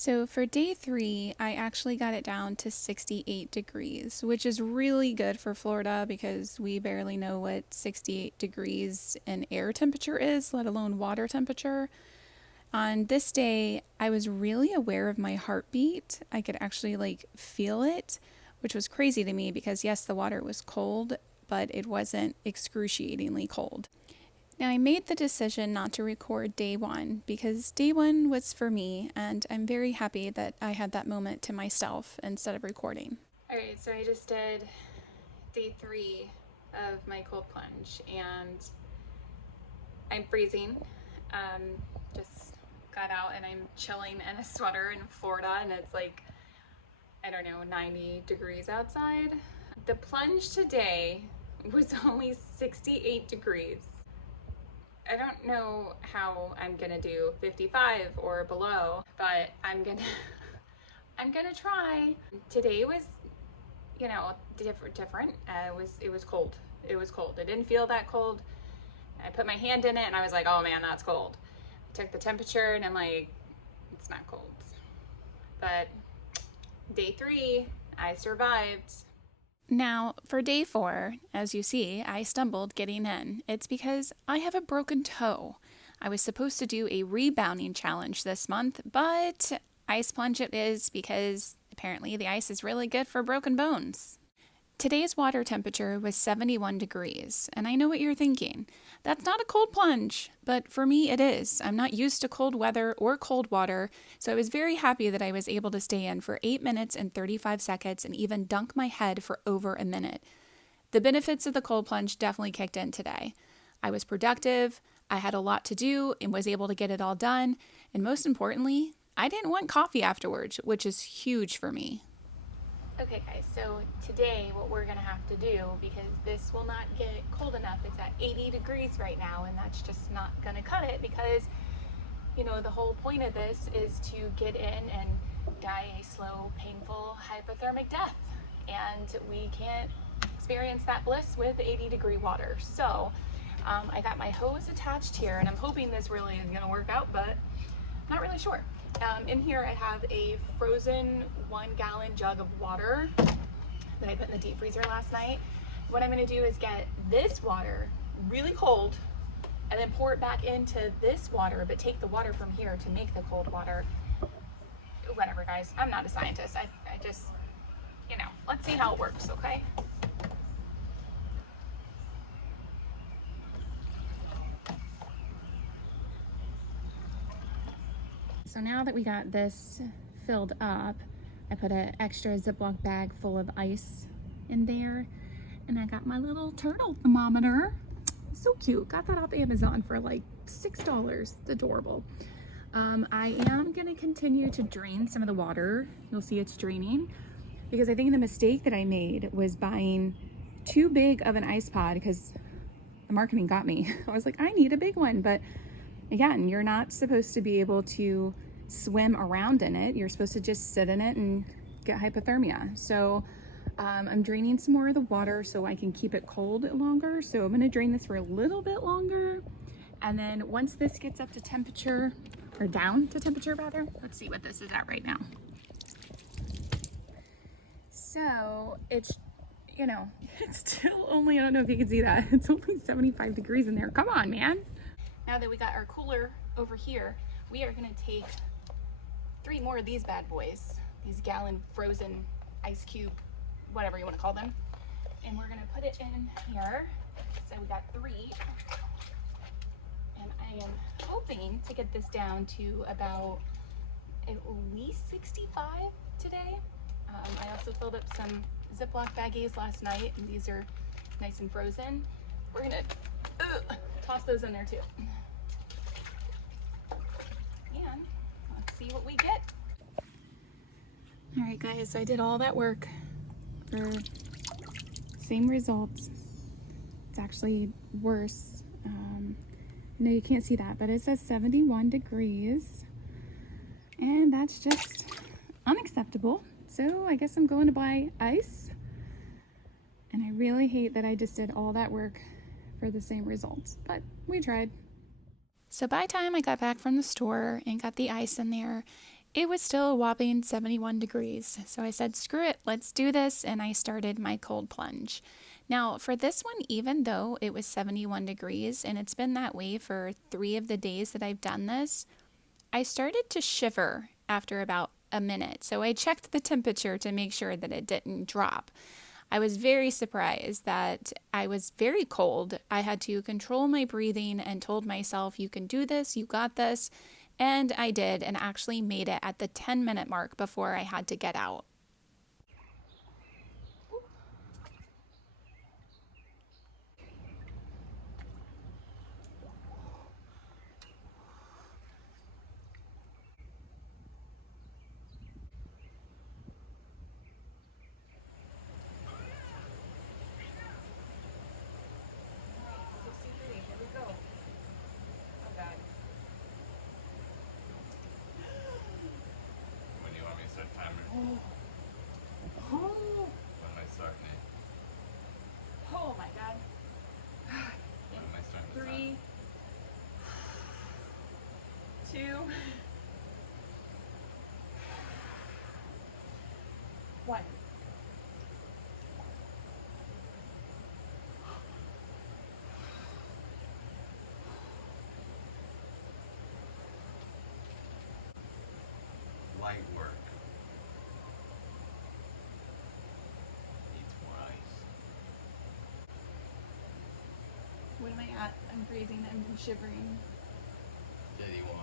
So for day 3, I actually got it down to 68 degrees, which is really good for Florida because we barely know what 68 degrees in air temperature is, let alone water temperature. On this day, I was really aware of my heartbeat. I could actually feel it, which was crazy to me because yes, the water was cold, but it wasn't excruciatingly cold. Now, I made the decision not to record day 1 because day 1 was for me, and I'm very happy that I had that moment to myself instead of recording. Alright, so I just did day 3 of my cold plunge, and I'm freezing. Just got out and I'm chilling in a sweater in Florida, and it's I don't know, 90 degrees outside. The plunge today was only 68 degrees. I don't know how I'm gonna do 55 or below, but I'm gonna try. Today was, different. It was cold. It was cold. It didn't feel that cold. I put my hand in it and I was like, oh man, that's cold. I took the temperature and I'm like, it's not cold. But day 3, I survived. Now, for day 4, as you see, I stumbled getting in. It's because I have a broken toe. I was supposed to do a rebounding challenge this month, but ice plunge it is because apparently the ice is really good for broken bones. Today's water temperature was 71 degrees, and I know what you're thinking. That's not a cold plunge, but for me it is. I'm not used to cold weather or cold water, so I was very happy that I was able to stay in for 8 minutes and 35 seconds and even dunk my head for over a minute. The benefits of the cold plunge definitely kicked in today. I was productive, I had a lot to do and was able to get it all done, and most importantly, I didn't want coffee afterwards, which is huge for me. Okay guys, so today what we're gonna have to do, because this will not get cold enough, it's at 80 degrees right now, and that's just not gonna cut it because, the whole point of this is to get in and die a slow, painful, hypothermic death. And we can't experience that bliss with 80-degree water. So I got my hose attached here, and I'm hoping this really is gonna work out, but not really sure. In here I have a frozen 1-gallon jug of water that I put in the deep freezer last night. What I'm going to do is get this water really cold and then pour it back into this water, but take the water from here to make the cold water. Whatever guys, I'm not a scientist. I just, let's see how it works, okay? So now that we got this filled up, I put an extra Ziploc bag full of ice in there, and I got my little turtle thermometer. So cute. Got that off Amazon for like $6. It's adorable. I am going to continue to drain some of the water. You'll see it's draining because I think the mistake that I made was buying too big of an ice pod because the marketing got me. I was like, I need a big one, but again, you're not supposed to be able to swim around in it. You're supposed to just sit in it and get hypothermia. So I'm draining some more of the water so I can keep it cold longer. So I'm going to drain this for a little bit longer. And then once this gets up to temperature, or down to temperature rather, let's see what this is at right now. So it's, it's still only, I don't know if you can see that, it's only 75 degrees in there. Come on, man. Now that we got our cooler over here, we are gonna take 3 more of these bad boys, these gallon frozen ice cube, whatever you wanna call them. And we're gonna put it in here. So we got 3. And I am hoping to get this down to about at least 65 today. I also filled up some Ziploc baggies last night, and these are nice and frozen. We're gonna toss those in there too. And let's see what we get. All right guys, so I did all that work for same results. It's actually worse. No, you can't see that, but it says 71 degrees, and that's just unacceptable. So I guess I'm going to buy ice, and I really hate that I just did all that work for the same results, but we tried. So by the time I got back from the store and got the ice in there, It was still a whopping 71 degrees, so I said, screw it, let's do this, and I started my cold plunge. Now, for this one, even though it was 71 degrees, and it's been that way for 3 of the days that I've done this, I started to shiver after about a minute, so I checked the temperature to make sure that it didn't drop. I was very surprised that I was very cold. I had to control my breathing and told myself, you can do this, you got this. And I did, and actually made it at the 10-minute mark before I had to get out. When do you want me to start timer? Oh When am I starting it? my God. When am I starting the 3, 2, 1. Light work. Needs more ice. What am I at? I'm freezing. I'm shivering. 31.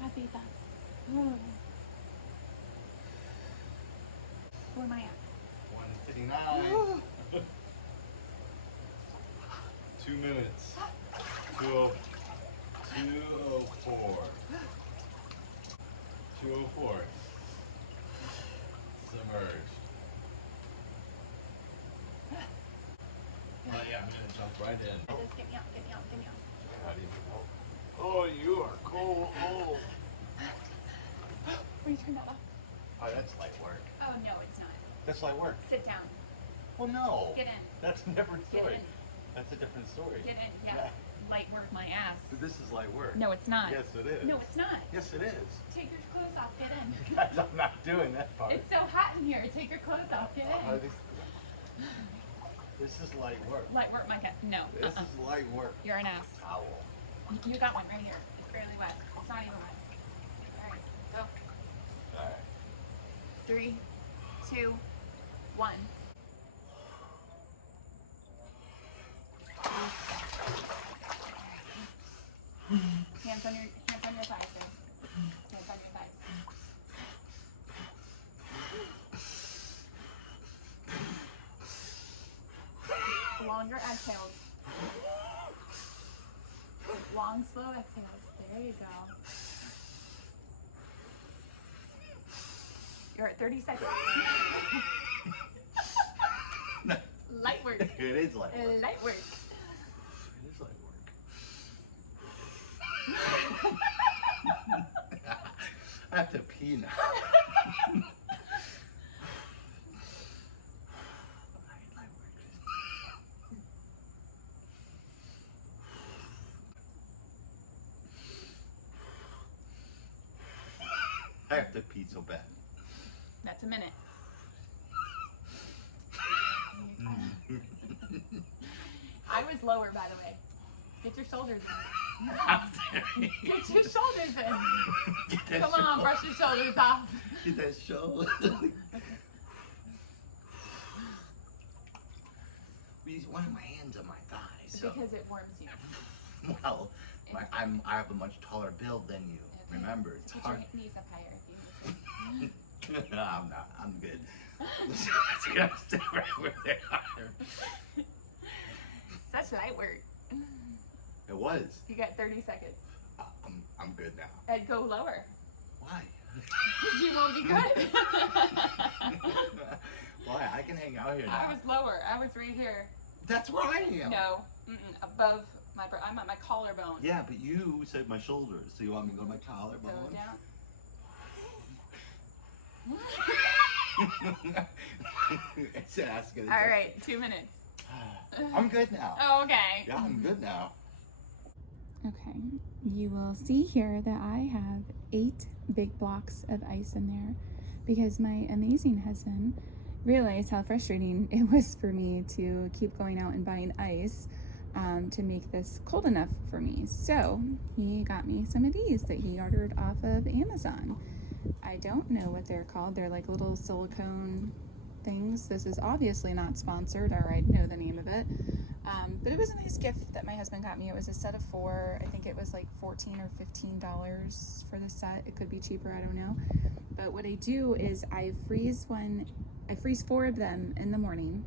Happy thoughts. Where am I at? 159. 2 minutes. 204. 204. Submerged. Oh yeah, I'm gonna jump right in. Just get me out, get me out, get me out. How do you Oh, you are cold. Oh. Will you turn that off? Oh, that's light work. Oh, no, it's not. That's light work. Sit down. Well, no. Get in. That's a different Get story. in. That's a different story. Get in. Yeah. Light work my ass. But this is light work. No, it's not. Yes, it is. No, it's not. Yes, it is. Take your clothes off. Get in. Guys, I'm not doing that part. It's so hot in here. Take your clothes off. Get in. This is light work. Light work my cat. No. This is light work. You're an ass. Owl. You got one right here. It's barely wet. It's not even wet. All right. Go. All right. 3, 2, 1. Hands on your thighs, babe. Hands on your thighs. Longer exhales. Long, slow exhales. There you go. You're at 30 seconds. Light work. It is light work. Light work. It is light work. I have to pee now. Light work. I have to pee so bad. That's a minute. I was lower, by the way. Get your shoulders in. Get your shoulders in. Come on, brush your shoulders off. Get that shoulder. Why are my hands on my thighs? So, Because it warms you. well, I have a much taller build than you. Okay. Remember, it's Get hard. your knees up higher if you need to. No, I'm not. I'm good. It's gonna stay right where they are. Such light work. It was. You got 30 seconds. I'm good now. And go lower. Why? Because you won't be good. Why? I can hang out here now. I was lower. I was right here. That's where I am. No. Above my I'm at my collarbone. Yeah, but you said my shoulders, so you want me to go to my collarbone? Go down. It's asking. All right, 2 minutes. I'm good now. Oh, okay. Yeah, I'm good now. Okay, you will see here that I have 8 big blocks of ice in there because my amazing husband realized how frustrating it was for me to keep going out and buying ice to make this cold enough for me. So he got me some of these that he ordered off of Amazon. I don't know what they're called. They're like little silicone things. This is obviously not sponsored, or I'd know the name of it. But it was a nice gift that my husband got me. It was a set of 4. I think it was like $14 or $15 for the set. It could be cheaper, I don't know. But what I do is I freeze 4 of them in the morning,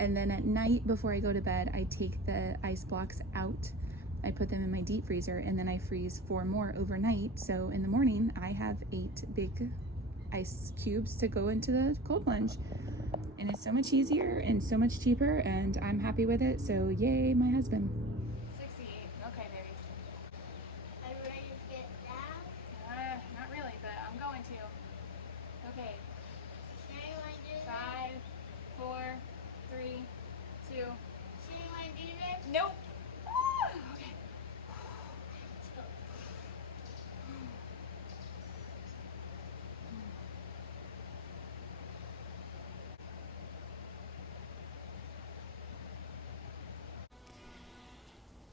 and then at night before I go to bed, I take the ice blocks out. I put them in my deep freezer, and then I freeze 4 more overnight. So in the morning, I have 8 big ice cubes to go into the cold plunge. And it's so much easier and so much cheaper, and I'm happy with it. So yay, my husband. 68. Okay, baby. Are you ready to get down? Not really, but I'm going to. Okay. Sure you want to do this? 5, 4, 3, 2. Sure you want to do this? Nope. Okay.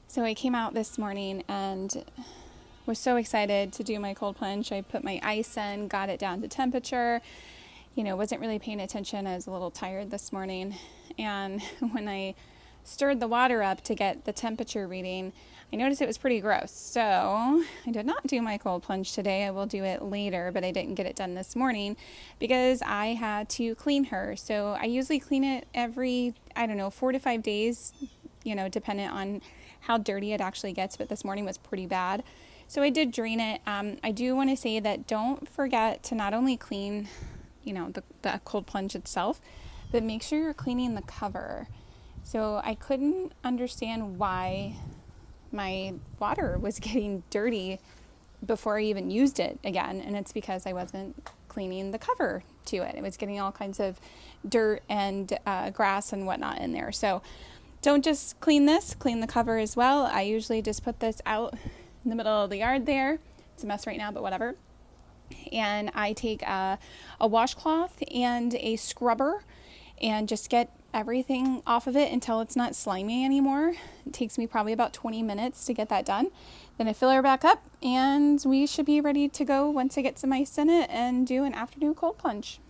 So I came out this morning and was so excited to do my cold plunge. I put my ice in, got it down to temperature. Wasn't really paying attention. I was a little tired this morning. And when I stirred the water up to get the temperature reading, I noticed it was pretty gross. So I did not do my cold plunge today. I will do it later, but I didn't get it done this morning because I had to clean her. So I usually clean it every, 4 to 5 days, dependent on how dirty it actually gets. But this morning was pretty bad. So I did drain it. I do want to say that don't forget to not only clean, the cold plunge itself, but make sure you're cleaning the cover. So I couldn't understand why my water was getting dirty before I even used it again. And it's because I wasn't cleaning the cover to it. It was getting all kinds of dirt and grass and whatnot in there. So don't just clean this, clean the cover as well. I usually just put this out in the middle of the yard there. It's a mess right now, but whatever. And I take a washcloth and a scrubber and just get everything off of it until it's not slimy anymore. It takes me probably about 20 minutes to get that done. Then I fill her back up and we should be ready to go once I get some ice in it and do an afternoon cold plunge.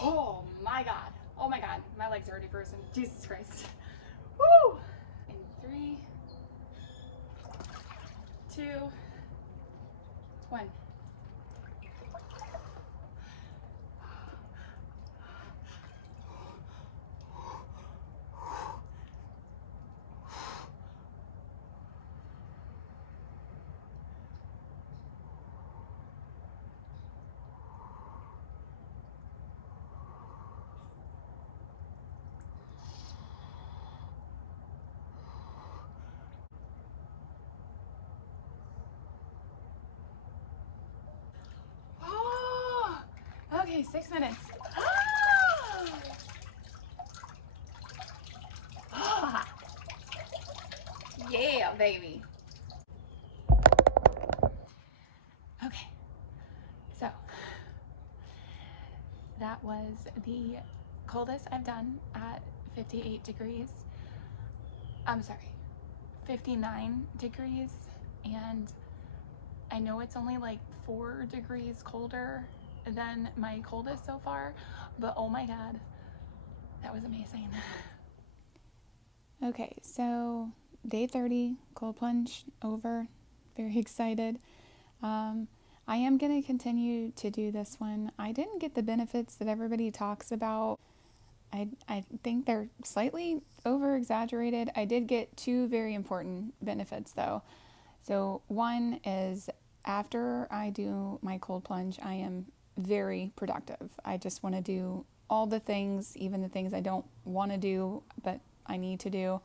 Oh my God. Oh my God. My legs are already frozen. Jesus Christ. Woo! In 3, 2, 1. Oh, okay, 6 minutes. Ah, yeah, baby. Okay, so that was the coldest I've done at 58 degrees. I'm sorry, 59 degrees. And I know it's only like 4 degrees colder than my coldest so far, but oh my God, that was amazing. Okay, so day 30, cold plunge over. Very excited. I am going to continue to do this one. I didn't get the benefits that everybody talks about. I think they're slightly over exaggerated. I did get two very important benefits though. So, one is after I do my cold plunge, I am very productive. I just want to do all the things, even the things I don't want to do, but I need to do.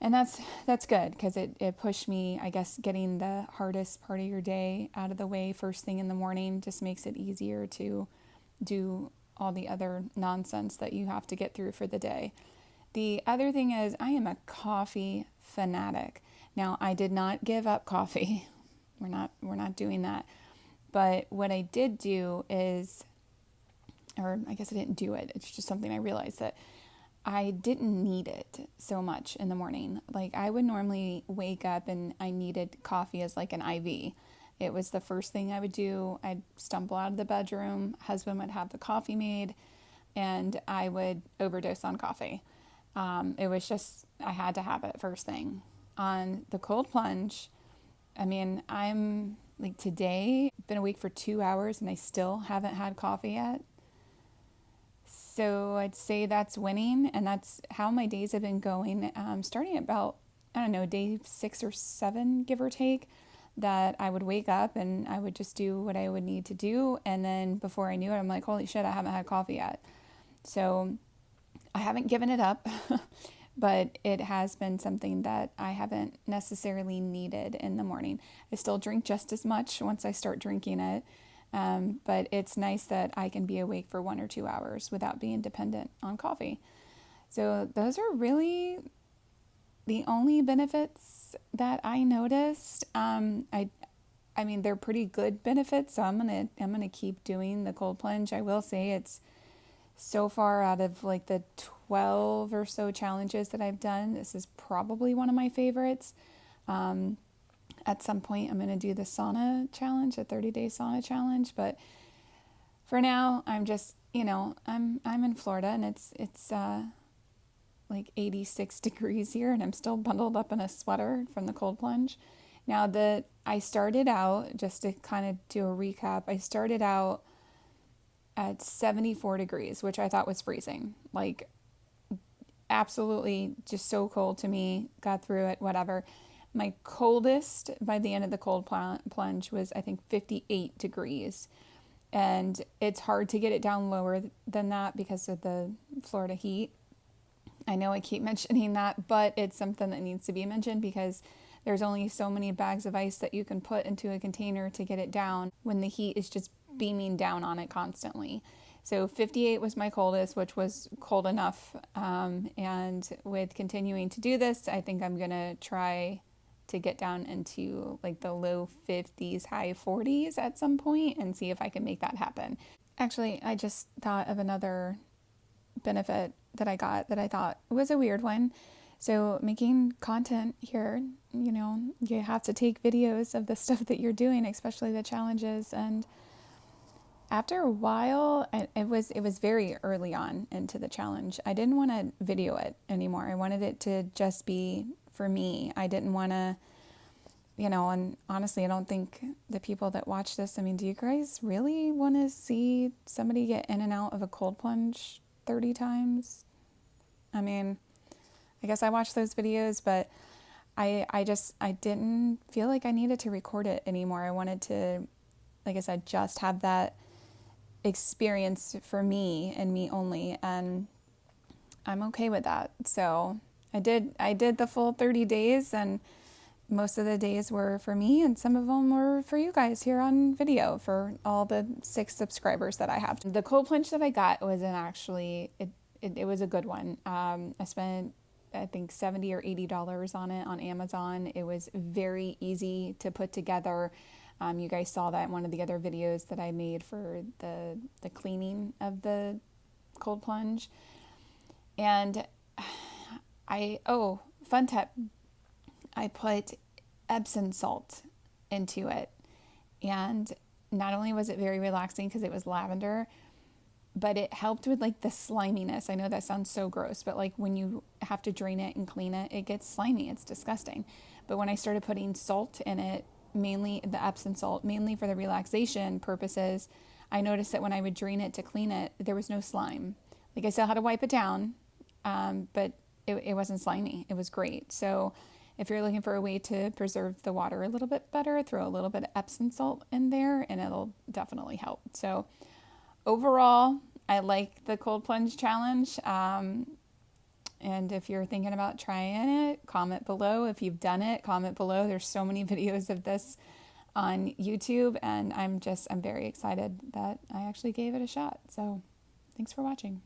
And that's good because it pushed me, I guess, getting the hardest part of your day out of the way first thing in the morning just makes it easier to do all the other nonsense that you have to get through for the day. The other thing is I am a coffee fanatic. Now, I did not give up coffee. We're not doing that. But what I did do is, or I guess I didn't do it. It's just something I realized that I didn't need it so much in the morning. Like I would normally wake up and I needed coffee as like an IV. It was the first thing I would do. I'd stumble out of the bedroom, husband would have the coffee made, and I would overdose on coffee. It was just, I had to have it first thing. On the cold plunge, I mean, I'm like today, been awake for 2 hours and I still haven't had coffee yet. So I'd say that's winning, and that's how my days have been going. Starting at about, I don't know, day 6 or 7, give or take, that I would wake up and I would just do what I would need to do. And then before I knew it, I'm like, holy shit, I haven't had coffee yet. So I haven't given it up, but it has been something that I haven't necessarily needed in the morning. I still drink just as much once I start drinking it. But it's nice that I can be awake for 1 or 2 hours without being dependent on coffee. So those are really the only benefits that I noticed. I mean, they're pretty good benefits, so I'm gonna keep doing the cold plunge. I will say it's so far out of like the 12 or so challenges that I've done, this is probably one of my favorites. At some point, I'm going to do the sauna challenge, a 30-day sauna challenge. But for now, I'm just, I'm in Florida and it's like 86 degrees here, and I'm still bundled up in a sweater from the cold plunge. Now I started out, just to kind of do a recap, I started out at 74 degrees, which I thought was freezing. Like absolutely just so cold to me. Got through it, whatever. My coldest by the end of the cold plunge was, I think, 58 degrees. And it's hard to get it down lower than that because of the Florida heat. I know I keep mentioning that, but it's something that needs to be mentioned because there's only so many bags of ice that you can put into a container to get it down when the heat is just beaming down on it constantly. So 58 was my coldest, which was cold enough. And with continuing to do this, I think I'm going to try to get down into like the low 50s, high 40s at some point and see if I can make that happen. Actually, I just thought of another benefit that I got that I thought was a weird one. So making content here, you have to take videos of the stuff that you're doing, especially the challenges. And after a while, it was very early on into the challenge. I didn't want to video it anymore. I wanted it to just be for me. I didn't want to, and honestly, I don't think the people that watch this, I mean, do you guys really want to see somebody get in and out of a cold plunge 30 times? I mean, I guess I watched those videos, but I didn't feel like I needed to record it anymore. I wanted to, like I said, just have that experience for me and me only, and I'm okay with that. So I did the full 30 days, and most of the days were for me and some of them were for you guys here on video for all the 6 subscribers that I have. The cold plunge that I got wasn't actually, it was a good one. I spent, I think, $70 or $80 on it on Amazon. It was very easy to put together. You guys saw that in one of the other videos that I made for the cleaning of the cold plunge. And fun tip, I put Epsom salt into it. And not only was it very relaxing because it was lavender, but it helped with like the sliminess. I know that sounds so gross, but like when you have to drain it and clean it, it gets slimy. It's disgusting. But when I started putting salt in it, mainly the Epsom salt, mainly for the relaxation purposes. I noticed that when I would drain it to clean it, there was no slime. Like I still had to wipe it down, but it wasn't slimy. It was great. So if you're looking for a way to preserve the water a little bit better, throw a little bit of Epsom salt in there and it'll definitely help. So overall, I like the cold plunge challenge. And if you're thinking about trying it, comment below. If you've done it, comment below. There's so many videos of this on YouTube, and I'm very excited that I actually gave it a shot. So thanks for watching.